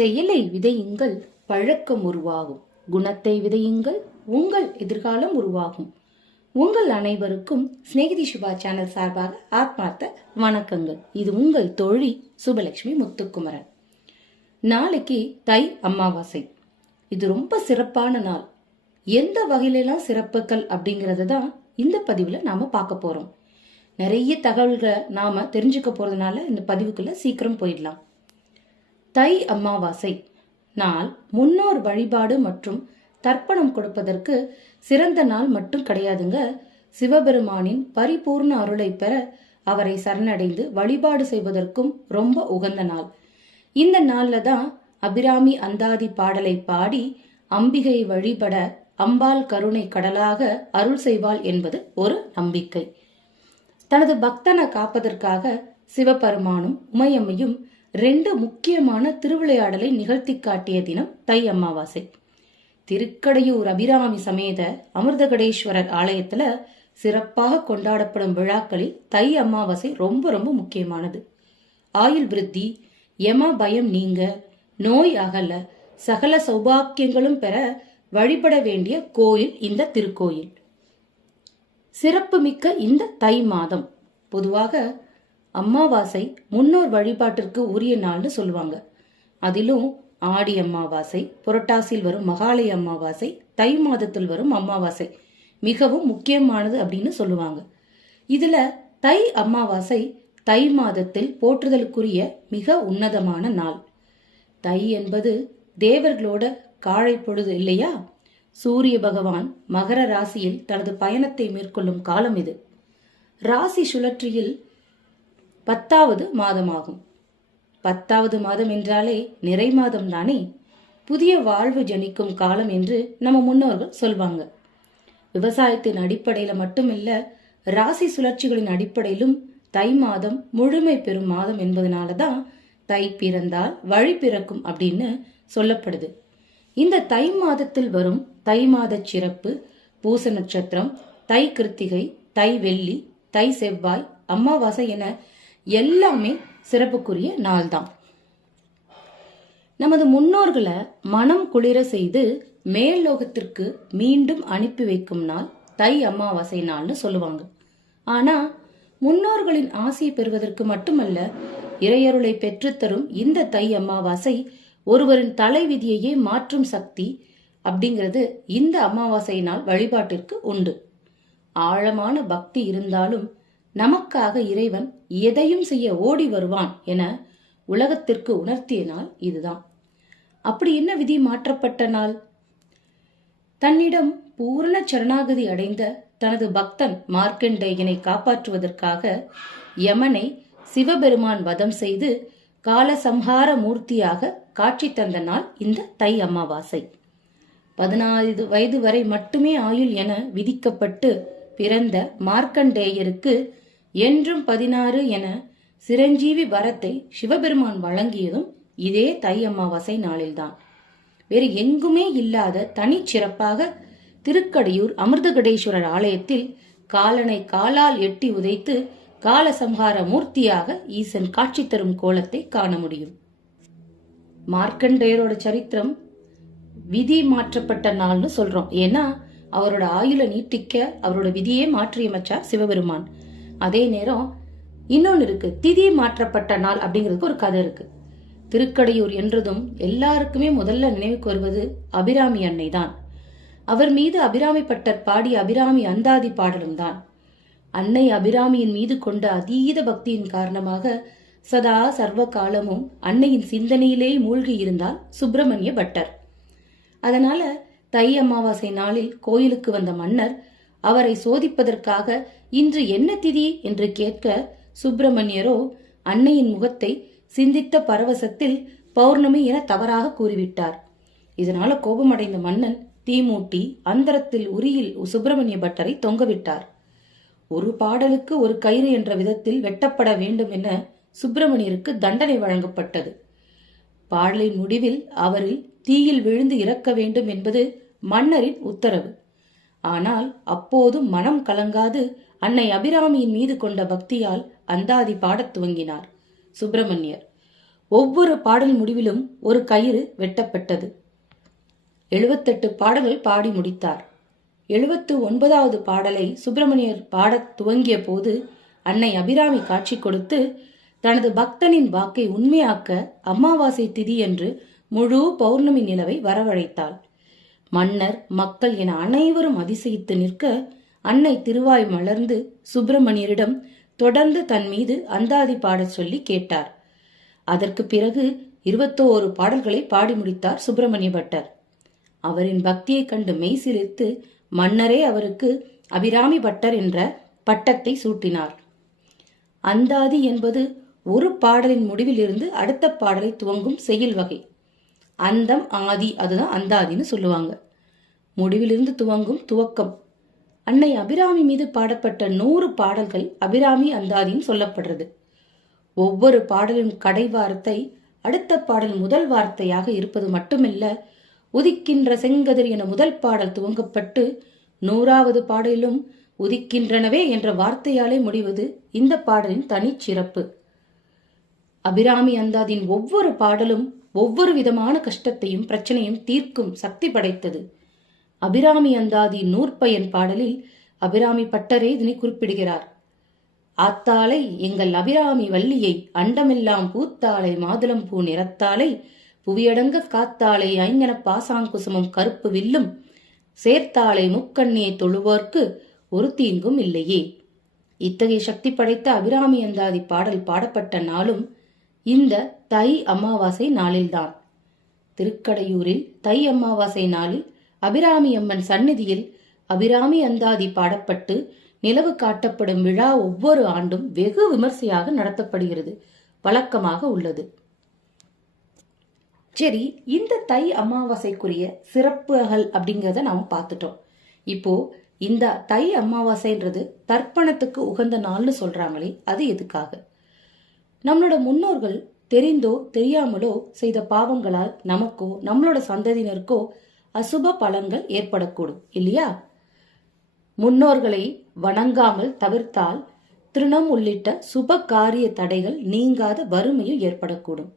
செயலை விதையுங்கள், பழக்கம் உருவாகும். குணத்தை விதையுங்கள், உங்கள் எதிர்காலம் உருவாகும். உங்கள் அனைவருக்கும் ஸ்நேகிதி சுபா சேனல் சார்பாக ஆத்மார்த்த வணக்கங்கள். இது உங்கள் தோழி சுபலட்சுமி முத்துக்குமரன். நாளைக்கு தை அமாவாசை. இது ரொம்ப சிறப்பான நாள். எந்த வகையிலாம் சிறப்புகள் அப்படிங்கறத தான் இந்த பதிவுல நாம பார்க்க போறோம். நிறைய தகவல்களை நாம தெரிஞ்சுக்க போறதுனால இந்த பதிவுக்குள்ள சீக்கிரம் போயிடலாம். தை அமாவாசை நாள் முன்னோர் வழிபாடு மற்றும் தர்ப்பணம் கொடுப்பதற்கு சிறந்த நாள் மட்டும் கிடையாதுங்க. சிவபெருமானின் பரிபூர்ண அருளை பெற அவரை சரணடைந்து வழிபாடு செய்வதற்கும் ரொம்ப உகந்த நாள். இந்த நாள்ல தான் அபிராமி அந்தாதி பாடலை பாடி அம்பிகை வழிபட அம்பாள் கருணை கடலாக அருள் செய்வாள் என்பது ஒரு நம்பிக்கை. தனது பக்தனை காப்பதற்காக சிவபெருமானும் உமையம்மையும் 2 முக்கியமான திருவிளையாடலை நிகழ்த்தி காட்டிய தினம் தை அமாவாசை. திருக்கடையூர் அபிராமி சமேத அமிர்தகடேஸ்வரர் ஆலயத்துல சிறப்பாக கொண்டாடப்படும் விழாக்களில் தை அமாவாசை ரொம்ப ரொம்ப முக்கியமானது. ஆயுள் விருத்தி, யம பயம் நீங்க, நோய் அகல, சகல சௌபாக்கியங்களும் பெற வழிபட வேண்டிய கோயில் இந்த திருக்கோயில். சிறப்புமிக்க இந்த தை மாதம் பொதுவாக அமாவாசை முன்னோர் வழிபாட்டிற்கு உரிய நாள்னு சொல்லுவாங்க. அதிலும் ஆடி அமாவாசை, புரட்டாசியில் வரும் மகாலய அமாவாசை, தை மாதத்தில் வரும் அமாவாசை மிகவும் முக்கியமானது அப்படின்னு சொல்லுவாங்க. இதுல தை அமாவாசை தை மாதத்தில் போற்றுதலுக்குரிய மிக உன்னதமான நாள். தை என்பது தேவர்களோட காலை பொழுது இல்லையா? சூரிய பகவான் மகர ராசியில் தனது பயணத்தை மேற்கொள்ளும் காலம் இது. ராசி சுழற்சியில் 10வது மாதமாகும். 10வது மாதம் என்றாலே நிறை மாதம் தானே. புதிய வாழ்வு ஜனிக்கும் காலம் என்று நம்ம முன்னோர்கள் சொல்வாங்க. விவசாயத்தின் அடிப்படையில மட்டுமில்ல, ராசி சுழற்சிகளின் அடிப்படையிலும் தை மாதம் முழுமை பெறும் மாதம் என்பதனாலதான் தை பிறந்தால் வழி பிறக்கும் அப்படின்னு சொல்லப்படுது. இந்த தை மாதத்தில் வரும் தை மாத சிறப்பு, பூச நட்சத்திரம், தை கிருத்திகை, தை வெள்ளி, தை செவ்வாய், அமாவாசை என எல்லாமே சிறப்புக்குரிய நாள்தான். நமது முன்னோர்களை மனம் குளிர செய்து மேல் லோகத்திற்கு மீண்டும் அனுப்பி வைக்கும் நாள் தை அமாவாசை நாள்னு சொல்லுவாங்க. ஆனா முன்னோர்களின் ஆசையை பெறுவதற்கு மட்டுமல்ல, இறையருளை பெற்றுத்தரும் இந்த தை அமாவாசை ஒருவரின் தலை விதியையே மாற்றும் சக்தி அப்படிங்கிறது இந்த அமாவாசை நாள் வழிபாட்டிற்கு உண்டு. ஆழமான பக்தி இருந்தாலும் நமக்காக இறைவன் எதையும் செய்ய ஓடி வருவான் என உலகத்திற்கு உணர்த்திய நாள் இதுதான். அப்படி என்ன விதி மாற்றப்பட்ட நாள்? தன்னிடம் பூரண சரணாகதி அடைந்த தனது பக்தன் மார்க்கண்டேயனை காப்பாற்றுவதற்காக யமனை சிவபெருமான் வதம் செய்து காலசம்ஹார மூர்த்தியாக காட்சி தந்த நாள் இந்த தை அமாவாசை. 14 வயது வரை மட்டுமே ஆயுள் என விதிக்கப்பட்டு பிறந்த மார்க்கண்டேயருக்கு என்றும் 16 என சிரஞ்சீவி வரத்தை சிவபெருமான் வழங்கியதும் இதே தை அமாவாசை நாளில்தான். வேறு எங்குமே இல்லாத தனிச்சிறப்பாக திருக்கடையூர் அமிர்தகடேஸ்வரர் ஆலயத்தில் காலனை காலால் எட்டி உதைத்து காலசம்ஹார மூர்த்தியாக ஈசன் காட்சி தரும் கோலத்தை காண முடியும். மார்க்கண்டேயரோட சரித்திரம் விதி மாற்றப்பட்ட நாள்னு சொல்றோம். ஏன்னா அவரோட ஆயுளை நீட்டிக்க அவரோட விதியே மாற்றியமைச்சார் சிவபெருமான். அதே நேரம் இன்னொன்னு இருக்கு, திதி மாற்றப்பட்ட நாள் அப்படிங்கிறதுக்கு ஒரு கதை இருக்கு. திருக்கடையூர் என்றதும் எல்லாருக்குமே முதல்ல நினைவுக்கு வருவது அபிராமி அன்னை தான். அவர் மீது அபிராமி பட்டர் பாடிய அபிராமி அந்தாதி பாடலும் தான். அன்னை அபிராமியின் மீது கொண்ட அதீத பக்தியின் காரணமாக சதா சர்வ காலமும் அன்னையின் சிந்தனையிலே மூழ்கி இருந்தார் சுப்பிரமணிய பட்டர். அதனால தை அமாவாசை நாளில் கோயிலுக்கு வந்த மன்னர் அவரை சோதிப்பதற்காக இன்று என்ன திதி என்று கேட்க சுப்பிரமணியரோ அன்னையின் முகத்தை சிந்தித்த பரவசத்தில் பௌர்ணமி என தவறாக கூறிவிட்டார். இதனால கோபமடைந்த மன்னன் தீமூட்டி அந்தரத்தில் உரியில் சுப்பிரமணிய பட்டரை தொங்கவிட்டார். ஒரு பாடலுக்கு ஒரு கயிறு என்ற விதத்தில் வெட்டப்பட வேண்டும் என சுப்பிரமணியருக்கு தண்டனை வழங்கப்பட்டது. பாடலின் முடிவில் அவரில் தீயில் விழுந்து இறக்க வேண்டும் என்பது மன்னரின் உத்தரவு. ஆனால் அப்போதும் மனம் கலங்காது அன்னை அபிராமியின் மீது கொண்ட பக்தியால் அந்தாதி பாடத் துவங்கினார் சுப்பிரமணியர். ஒவ்வொரு பாடல் முடிவிலும் ஒரு கயிறு வெட்டப்பட்டது. 78 பாடல்கள் பாடி முடித்தார். 79வது பாடலை சுப்பிரமணியர் பாடத் துவங்கிய போது அன்னை அபிராமி காட்சி கொடுத்து தனது பக்தனின் வாக்கை உண்மையாக்க அமாவாசை திதி என்று முழு பௌர்ணமி நிலவை வரவழைத்தாள். மன்னர், மக்கள் என அனைவரும் அதிசயித்து நிற்க அன்னை திருவாய் மலர்ந்து சுப்பிரமணியரிடம் தொடர்ந்து தன் மீது அந்தாதி பாடச் சொல்லி கேட்டார். அதற்கு பிறகு 21 பாடல்களை பாடி முடித்தார் சுப்பிரமணிய பட்டர். அவரின் பக்தியை கண்டு மெய்சிலிர்த்து மன்னரே அவருக்கு அபிராமி பட்டர் என்ற பட்டத்தை சூட்டினார். அந்தாதி என்பது ஒரு பாடலின் முடிவிலிருந்து அடுத்த பாடலை துவங்கும் செய்யுள் வகை. அந்தம் ஆதி, அதுதான் அந்தாதின்னு சொல்லுவாங்க. முடிவிலிருந்து துவங்கும் துவக்கம். அன்னை அபிராமி மீது பாடப்பட்ட 100 பாடல்கள் அபிராமி அந்தாதின்னு சொல்லப்படுறது. ஒவ்வொரு பாடலின் கடை வார்த்தை அடுத்த பாடல் முதல் வார்த்தையாக இருப்பது மட்டுமல்ல, உதிக்கின்ற செங்கதிர் என முதல் பாடல் துவங்கப்பட்டு 100வது பாடலிலும் உதிக்கின்றனவே என்ற வார்த்தையாலே முடிவது இந்த பாடலின் தனிச்சிறப்பு. அபிராமி அந்தாதியின் ஒவ்வொரு பாடலும் ஒவ்வொரு விதமான கஷ்டத்தையும் பிரச்சனையும் தீர்க்கும் சக்தி படைத்தது. அபிராமி அந்தாதி நூற்பயன் பாடலில் அபிராமி பட்டரே இதனை குறிப்பிடுகிறார். ஆத்தாளை எங்கள் அபிராமி வள்ளியை அண்டமெல்லாம் பூத்தாளை மாதுளம் பூ நிறத்தாளை புவியடங்க காத்தாளை ஐங்கன பாசாங்குசுமம் கருப்பு வில்லும் சேர்த்தாளை முக்கண்ணியை தொழுவோர்க்கு ஒரு தீங்கும் இல்லையே. இத்தகைய சக்தி படைத்த அபிராமி அந்தாதி பாடல் பாடப்பட்ட நாளும் இந்த தை அமாவாசை நாளில்தான். திருக்கடையூரில் தை அமாவாசை நாளில் அபிராமி அம்மன் சந்நிதியில் அபிராமி அந்தாதி பாடப்பட்டு நிலவு காட்டப்படும் விழா ஒவ்வொரு ஆண்டும் வெகு விமர்சையாக நடத்தப்படுகிறது, வழக்கமாக உள்ளது. சரி, இந்த தை அமாவாசைக்குரிய சிறப்புகள் அப்படிங்கிறத நாம பார்த்துட்டோம். இப்போ இந்த தை அமாவாசைன்றது தர்ப்பணத்துக்கு உகந்த நாள்னு சொல்றாங்களே, அது எதுக்காக? நம்மளோட முன்னோர்கள் தெரிந்தோ தெரியாமலோ செய்த பாவங்களால் நமக்கோ நம்மளோட சந்ததியினருக்கோ அசுப பலன்கள் ஏற்படக்கூடும் இல்லையா? முன்னோர்களை வணங்காமல் தவிர்த்தால் திருணம் உள்ளிட்ட சுப காரிய தடைகள் நீங்காத வறுமையும் ஏற்படக்கூடும்.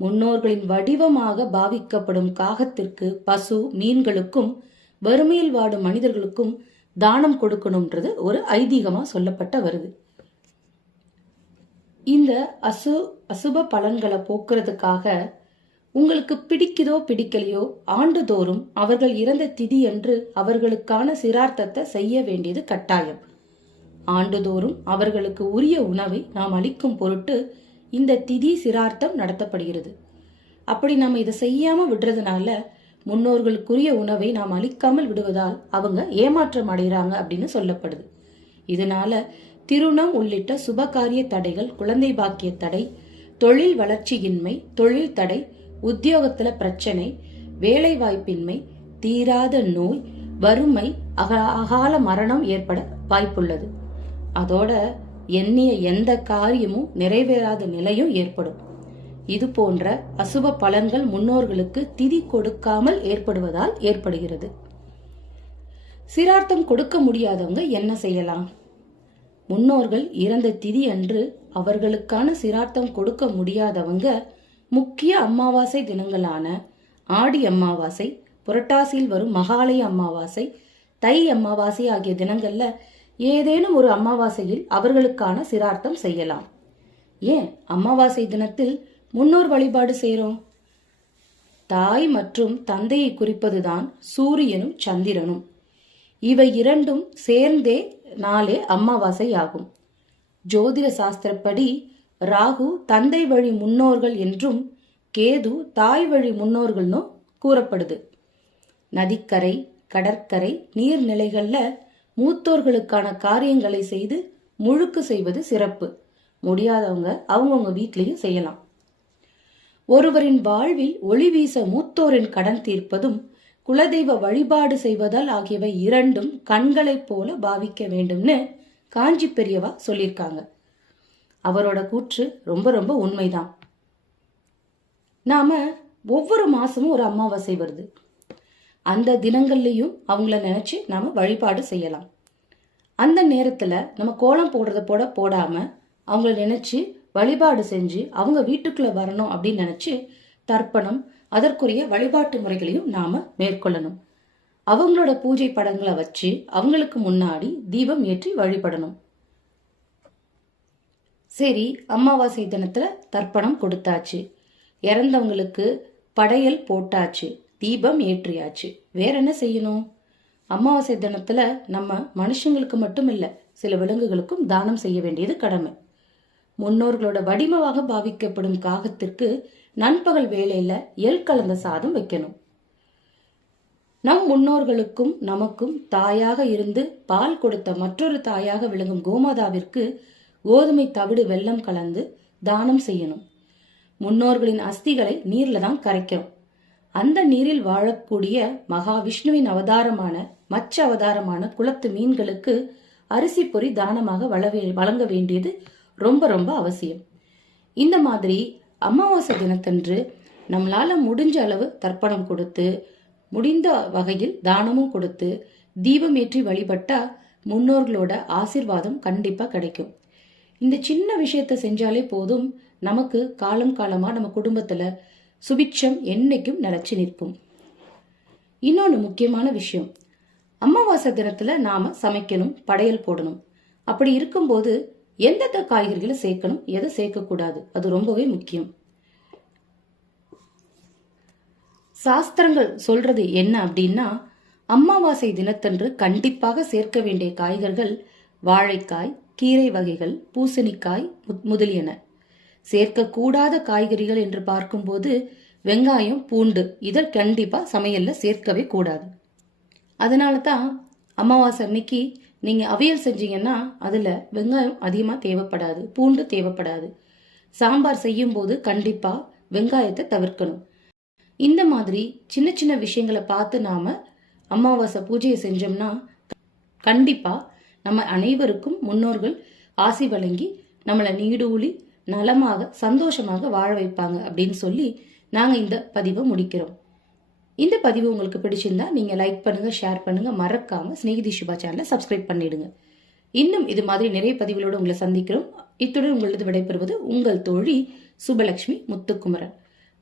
முன்னோர்களின் வடிவமாக பாவிக்கப்படும் காகத்திற்கு, பசு, மீன்களுக்கும், வறுமையில் வாடும் மனிதர்களுக்கும் தானம் கொடுக்கணும்ன்றது ஒரு ஐதீகமா சொல்லப்பட்ட வருது. இந்த அசுப பலன்களை போக்குறதுக்காக உங்களுக்கு பிடிக்குதோ பிடிக்கலையோ ஆண்டுதோறும் அவர்கள் இறந்த திதி அன்று அவர்களுக்கான சிரார்த்தத்தை செய்ய வேண்டியது கட்டாயம். ஆண்டுதோறும் அவர்களுக்கு உரிய உணவை நாம் அளிக்கும் பொருட்டு இந்த திதி சிரார்த்தம் நடத்தப்படுகிறது. அப்படி நம்ம இதை செய்யாம விடுறதுனால முன்னோர்களுக்குரிய உணவை நாம் அளிக்காமல் விடுவதால் அவங்க ஏமாற்றம் அடைகிறாங்க அப்படின்னு சொல்லப்படுது. இதனால திருணம் உள்ளிட்ட சுபகாரிய தடைகள், குழந்தை பாக்கிய தடை, தொழில் வளர்ச்சியின்மை, தொழில் தடை, உத்தியோகத்துல பிரச்சனை, வேலை வாய்ப்பின்மை, தீராத நோய், வறுமை, அகால மரணம் ஏற்பட வாய்ப்புள்ளது. அதோட எண்ணிய எந்த காரியமும் நிறைவேறாத நிலையும் ஏற்படும். இது போன்ற அசுப பலன்கள் முன்னோர்களுக்கு திதி கொடுக்காமல் ஏற்படுவதால் ஏற்படுகிறது. சிரார்த்தம் கொடுக்க முடியாதவங்க என்ன செய்யலாம்? முன்னோர்கள் இறந்த திதி அன்று அவர்களுக்கான சிரார்த்தம் கொடுக்க முடியாதவங்க முக்கிய அமாவாசை தினங்களான ஆடி அமாவாசை, புரட்டாசியில் வரும் மகாலய அமாவாசை, தை அமாவாசை ஆகிய தினங்கள்ல ஏதேனும் ஒரு அமாவாசையில் அவர்களுக்கான சிரார்த்தம் செய்யலாம். ஏன் அமாவாசை தினத்தில் முன்னோர் வழிபாடு செய்றோம்? தாய் மற்றும் தந்தையை குறிப்பதுதான் சூரியனும் சந்திரனும். இவை இரண்டும் சேர்ந்தே நாளே அமாவாசை ஆகும். ஜோதிட சாஸ்திரப்படி ராகு தந்தை வழி முன்னோர்கள் என்றும் கேது தாய் வழி முன்னோர்கள்னும் கூறப்படுது. நதிக்கரை, கடற்கரை, நீர்நிலைகள்ல மூத்தோர்களுக்கான காரியங்களை செய்து முழுக்கு செய்வது சிறப்பு. முடியாதவங்க அவங்கவுங்க வீட்லயும் செய்யலாம். ஒருவரின் வாழ்வில் ஒளி வீச மூத்தோரின் கடன் தீர்ப்பதும் குலதெய்வ வழிபாடு செய்வதால் ஆகியவை இரண்டும் கண்களைப் போல பாவிக்க வேண்டும்னு காஞ்சி பெரியவா சொல்லியிருக்காங்க. அவரோட கூற்று ரொம்ப ரொம்ப உண்மைதான். நாம ஒவ்வொரு மாசமும் ஒரு அமாவாசை வருது. அந்த தினங்கள்லயும் அவங்கள நினைச்சு நாம வழிபாடு செய்யலாம். அந்த நேரத்துல நம்ம கோலம் போடுறத போடாம அவங்கள நினைச்சு வழிபாடு செஞ்சு அவங்க வீட்டுக்குள்ள வரணும் அப்படின்னு நினைச்சு தர்ப்பணம் அதற்குரிய வழிபாட்டு முறைகளையும் நாம மேற்கொள்ளணும். அவங்களோட பூஜை படங்களை வச்சு அவங்களுக்கு முன்னாடி தீபம் ஏற்றி வழிபடணும். சரி, அமாவாசை தினத்துல தர்ப்பணம் கொடுத்தாச்சு, இறந்தவங்களுக்கு படையல் போட்டாச்சு, தீபம் ஏற்றியாச்சு, வேற என்ன செய்யணும்? அமாவாசை தினத்துல நம்ம மனுஷங்களுக்கு மட்டும் இல்ல, சில விலங்குகளுக்கும் தானம் செய்ய வேண்டியது கடமை. முன்னோர்களோட வடிவமாக பாவிக்கப்படும் காகத்திற்கு நண்பகல் வேளையில எள் கலந்த சாதம் வைக்கணும். நம் முன்னோர்களுக்கும் நமக்கும் தாயாக இருந்து பால் கொடுத்த மற்றொரு தாயாக விளங்கும் கோமாதாவிற்கு கோதுமை தவிடு வெல்லம் கலந்து தானம் செய்யணும். முன்னோர்களின் அஸ்திகளை நீர்ல தான் கரைக்கிறோம். அந்த நீரில் வாழக்கூடிய மகாவிஷ்ணுவின் அவதாரமான மச்ச அவதாரமான குளத்து மீன்களுக்கு அரிசி பொறி தானமாக வழங்க வேண்டியது ரொம்ப ரொம்ப அவசியம். இந்த மாதிரி அமாவாசை தினத்தன்று நம்மளால முடிஞ்ச அளவு தர்ப்பணம் கொடுத்து, முடிந்த வகையில் தானமும் கொடுத்து, தீபம் ஏற்றி வழிபட்டா முன்னோர்களோட ஆசீர்வாதம் கண்டிப்பா கிடைக்கும். இந்த சின்ன விஷயத்த செஞ்சாலே போதும், நமக்கு காலம் காலமா நம்ம குடும்பத்துல சுபிட்சம் என்னைக்கும் நிலைச்சு நிற்கும். இன்னொன்னு முக்கியமான விஷயம், அமாவாசை தினத்துல நாம சமைக்கணும், படையல் போடணும். அப்படி இருக்கும்போது எந்தெந்த காய்கறிகளை சேர்க்கணும், எதை சேர்க்கக்கூடாது, அது ரொம்பவே முக்கியம். சாஸ்திரங்கள் சொல்றது என்ன அப்படின்னா, அமாவாசை தினத்தன்று கண்டிப்பாக சேர்க்க வேண்டிய காய்கறிகள் வாழைக்காய், கீரை வகைகள், பூசணிக்காய் முதலியன. சேர்க்கக்கூடாத காய்கறிகள் என்று பார்க்கும்போது வெங்காயம், பூண்டு இதில் கண்டிப்பா சமையல்ல சேர்க்கவே கூடாது. அதனால தான் அமாவாசை அன்னைக்கு நீங்க அவியல் செஞ்சீங்கன்னா அதுல வெங்காயம் அதிகமா தேவைப்படாது, பூண்டு தேவைப்படாது. சாம்பார் செய்யும் போது கண்டிப்பா வெங்காயத்தை தவிர்க்கணும். இந்த மாதிரி சின்ன சின்ன விஷயங்களை பார்த்து நாம அமாவாசை பூஜையை செஞ்சோம்னா கண்டிப்பா நம்ம அனைவருக்கும் முன்னோர்கள் ஆசி வழங்கி நம்மளை நீடூழி நலமாக சந்தோஷமாக வாழ வைப்பாங்க அப்படின்னு சொல்லி நாங்க இந்த பதிவை முடிக்கிறோம். இந்த பதிவு உங்களுக்கு பிடிச்சிருந்தா நீங்க லைக் பண்ணுங்க, ஷேர் பண்ணுங்க, மறக்காம ஸ்நேகிதி சுபா சேனலை சப்ஸ்கிரைப் பண்ணிடுங்க. இன்னும் இது மாதிரி நிறைய பதிவுகளோடு உங்களை சந்திக்கிறோம். இத்துடன் உங்களது விடைபெறுவது உங்கள் தோழி சுபலட்சுமி முத்துக்குமரன்.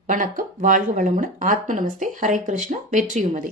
வணக்கம், வாழ்க வளமுடன், ஆத்ம நமஸ்தே, ஹரே கிருஷ்ணா, வெற்றியுமதே.